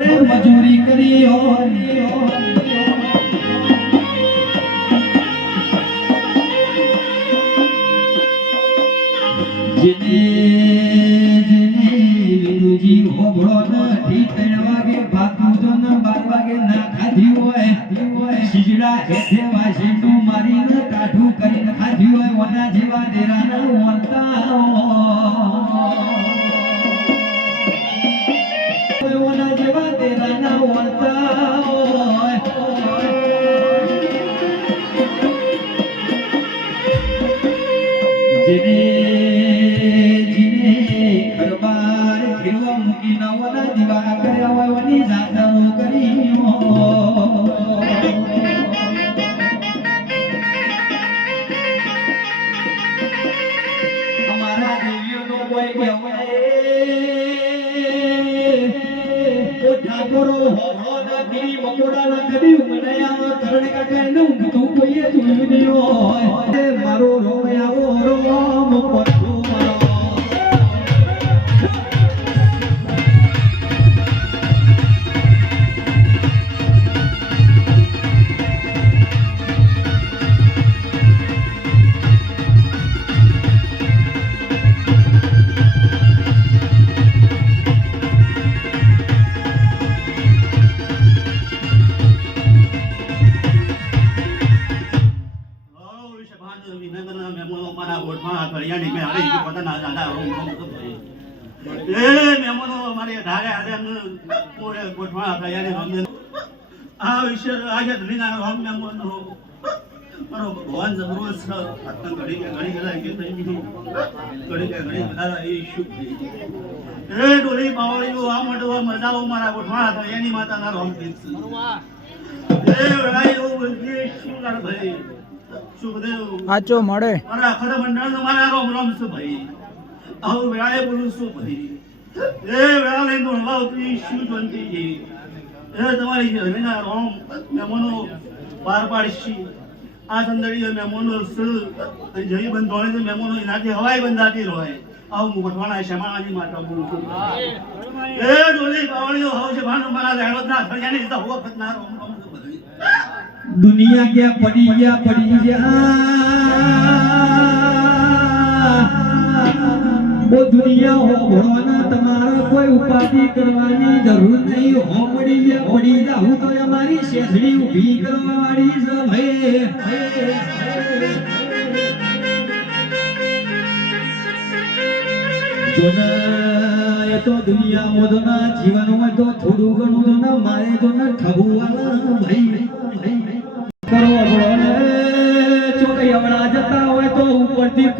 મજૂરી કરી હોય જેને વિનુજી હોબળો નથી 3 વાગે ભાતું તો ન 12 વાગે ના ખાધી હોય શીજડા હેઠે વાસેનું મારીને કાઠું કરીને ખાધી હોય ઓના જેવા દેરાના વળતા ઓના જેવા દેરાના વળતા જેને ખરબાર ખેવા મૂકીને ઓના દીવા કર્યા હોય ઓની જાતરો કરી અમારા દેવીઓનો કોઈ ઠાકોરો હોનો દીવી મકોડાના કદી ઉમનાયા કરણ કાકાને ઊંઘતું કોઈએ જોયું નહીં હોય મારો રોમ આવો રોમ પઠો ભગવાન જરૂર ઘડી ડોલી બાવળીઓ આ મંડવા મજાઓ મારા ગોઠવાણા હતા એની માતાના રોમ ફિક્સ ભાઈ સુખદેવ આચો મળે મારા આખા મંડળ મારા રોમ રોમ છું ભાઈ આવું વેળાએ બોલું છું ભાઈ એ વેળા લઈને ભણવા ઉતરી શું જંતી એ તમારી જમીના રોમ મેમોનો પાર પાડીશી આ સંદડીએ મેમોનો જઈ બંધોણી તો મેમોનો એનાથી હવાઈ બંધાતી રહે આવું ગોઠવાણા શમાણાની માતા બોલું છું એ ડોલી બાવળીઓ હાવ છે ભાનો મારા લેણો ના થળિયાની તો વખત ના રોમ રોમ છું ભાઈ દુનિયા કે પડી ગયા ઓ દુનિયા હો ભણવાના તમારે કોઈ ઉપાધિ કરવાની જરૂર નહીં હો પડી જાઉં તો અમારી શેષડી ઊભી કરવા વાળી છે ભાઈ જોના એ તો દુનિયા મોદના જીવન હોય તો થોડું ઘણું તો ના મારે તો ના ઠગુવાના ભાઈ કરો અબળો ને ચોકઈ અબળા જતા હોય તો ઉપરથી